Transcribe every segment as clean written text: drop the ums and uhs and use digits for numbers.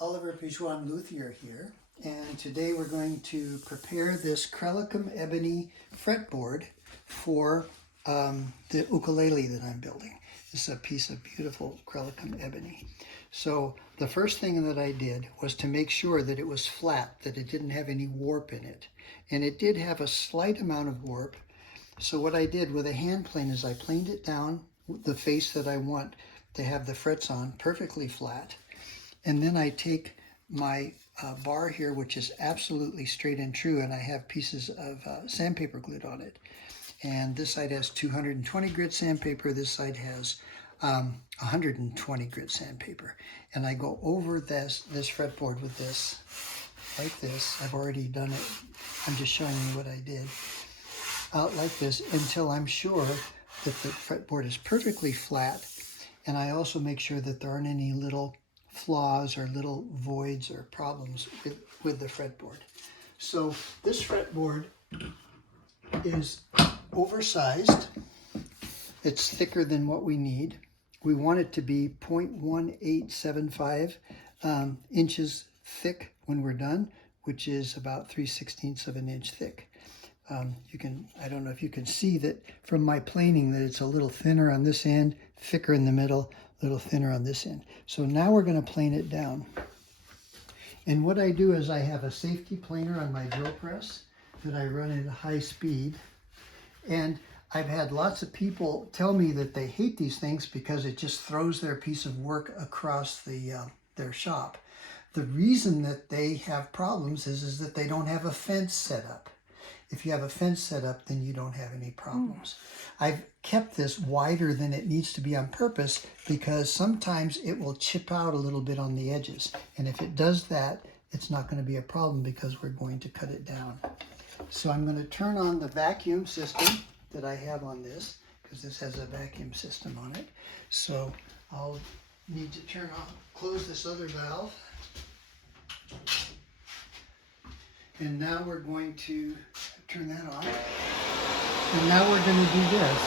Oliver Pijuan Luthier here, and today we're going to prepare this Crelicum ebony fretboard for the ukulele that I'm building. This is a piece of beautiful Crelicum ebony. So the first thing that I did was to make sure that it was flat, that it didn't have any warp in it. And it did have a slight amount of warp. So what I did with a hand plane is I planed it down the face that I want to have the frets on perfectly flat. And then I take my bar here, which is absolutely straight and true, and I have pieces of sandpaper glued on it. And this side has 220 grit sandpaper, this side has 120 grit sandpaper. And I go over this fretboard with this, like this. I've already done it. I'm just showing you what I did. Like this, until I'm sure that the fretboard is perfectly flat. And I also make sure that there aren't any little flaws or little voids or problems with the fretboard. So this fretboard is oversized. It's thicker than what we need. We want it to be 0.1875 inches thick when we're done, which is about 3/16 of an inch thick. I don't know if you can see that from my planing that it's a little thinner on this end, thicker in the middle, a little thinner on this end. So now we're going to plane it down. And what I do is I have a safety planer on my drill press that I run at high speed. And I've had lots of people tell me that they hate these things because it just throws their piece of work across their shop. The reason that they have problems is that they don't have a fence set up. If you have a fence set up, then you don't have any problems. I've kept this wider than it needs to be on purpose because sometimes it will chip out a little bit on the edges. And if it does that, it's not going to be a problem because we're going to cut it down. So I'm going to turn on the vacuum system that I have on this because this has a vacuum system on it. So I'll need to close this other valve. And now we're going to turn that on. And now we're going to do this.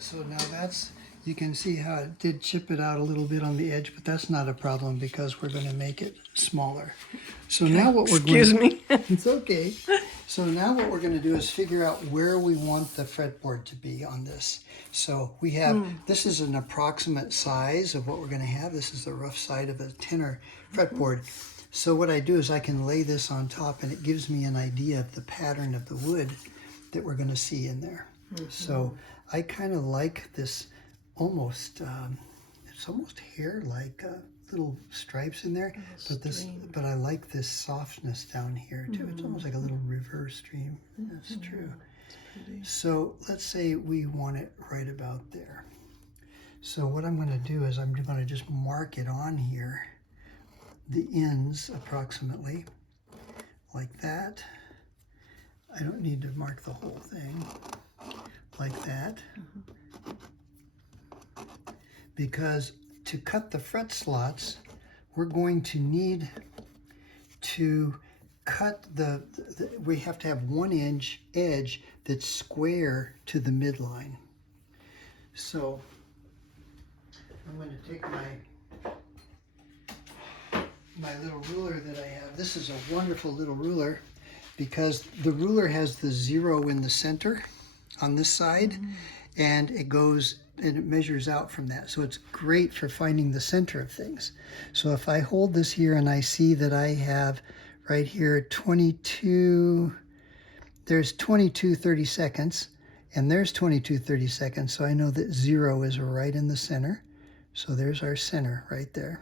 So now you can see how it did chip it out a little bit on the edge, but that's not a problem because we're going to make it smaller. So now what we're going to... Excuse me. It's okay. So now what we're going to do is figure out where we want the fretboard to be on this. So we have, this is an approximate size of what we're going to have. This is the rough side of a tenor fretboard. So what I do is I can lay this on top and it gives me an idea of the pattern of the wood that we're going to see in there. So I kind of like this almost, it's almost hair-like little stripes in there, but I like this softness down here too. It's almost like a little reverse stream. That's true. So let's say we want it right about there. So what I'm going to do is I'm going to just mark it on here, the ends approximately, like that. I don't need to mark the whole thing. Like that, because to cut the fret slots, we're going to need to cut we have to have 1 inch edge that's square to the midline. So I'm going to take my little ruler that I have. This is a wonderful little ruler because the ruler has the 0 in the center on this side, and it goes and it measures out from that. So it's great for finding the center of things. So if I hold this here and I see that I have right here 22, there's 22 30-seconds, and there's 22 30-seconds. So I know that 0 is right in the center. So there's our center right there.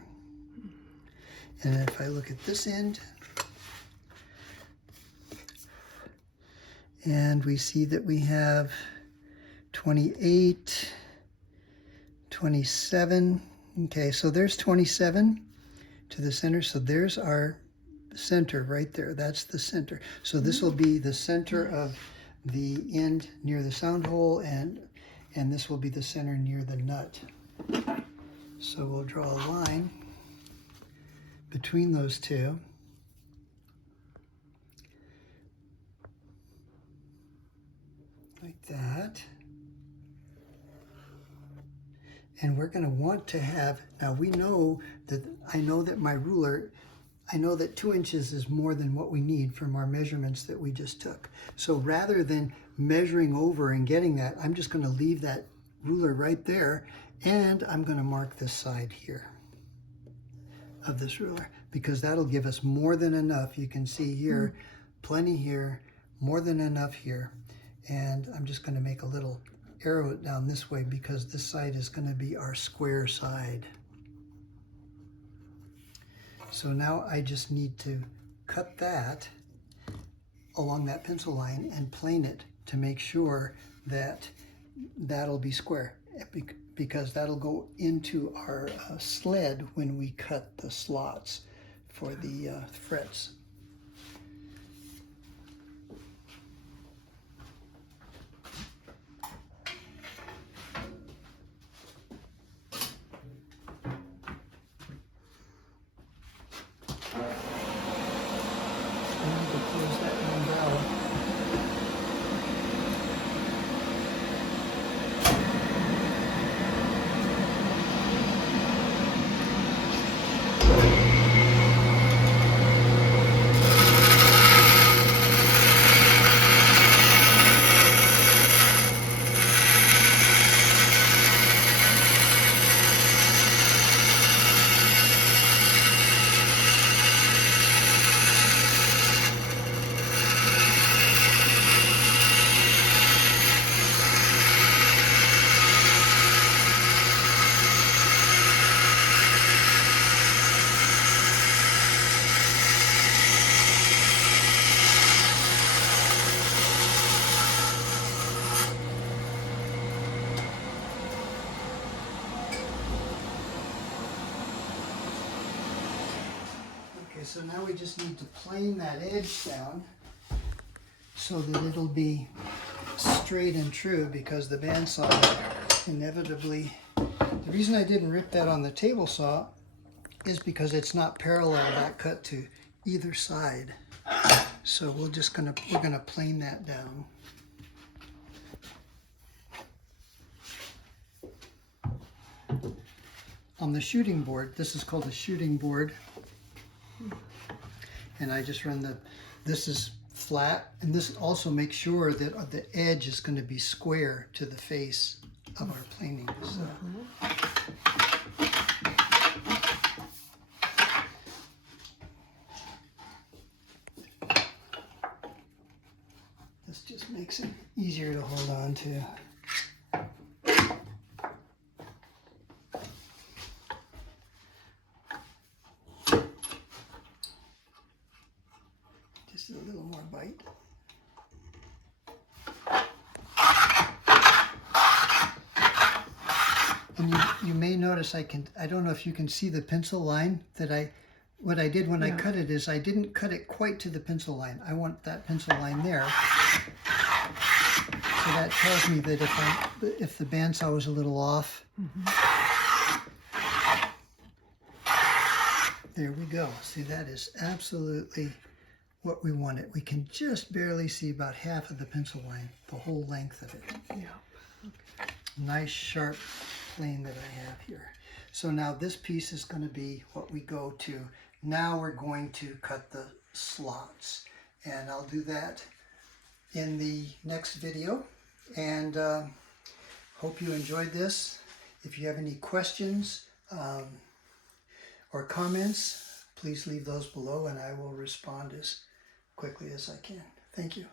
And if I look at this end, and we see that we have 28, 27. Okay, so there's 27 to the center. So there's our center right there. That's the center. So this will be the center of the end near the sound hole, and this will be the center near the nut. So we'll draw a line between those two. Like that. And we're going to want to have, now we know that, I know that my ruler, I know that 2 inches is more than what we need from our measurements that we just took. So rather than measuring over and getting that, I'm just going to leave that ruler right there, and I'm going to mark this side here of this ruler, because that'll give us more than enough. You can see here, plenty here, more than enough here. And I'm just going to make a little arrow it down this way because this side is going to be our square side. So now I just need to cut that along that pencil line and plane it to make sure that that'll be square, because that'll go into our sled when we cut the slots for the frets. Close that one down. So now we just need to plane that edge down so that it'll be straight and true, because the bandsaw inevitably, the reason I didn't rip that on the table saw is because it's not parallel, that cut to either side. So we're gonna plane that down. On the shooting board, this is called a shooting board. And I just run this is flat, and this also makes sure that the edge is going to be square to the face of our planing. So. This just makes it easier to hold on to. Just a little more bite. And you may notice I don't know if you can see the pencil line that what I did when I cut it is I didn't cut it quite to the pencil line. I want that pencil line there. So that tells me that if the bandsaw was a little off, there we go. See, that is absolutely what we want it. We can just barely see about half of the pencil line, the whole length of it. Yeah. Okay. Nice sharp plane that I have here. So now this piece is going to be what we go to. Now we're going to cut the slots, and I'll do that in the next video. And hope you enjoyed this. If you have any questions or comments, please leave those below and I will respond as quickly as I can. Thank you.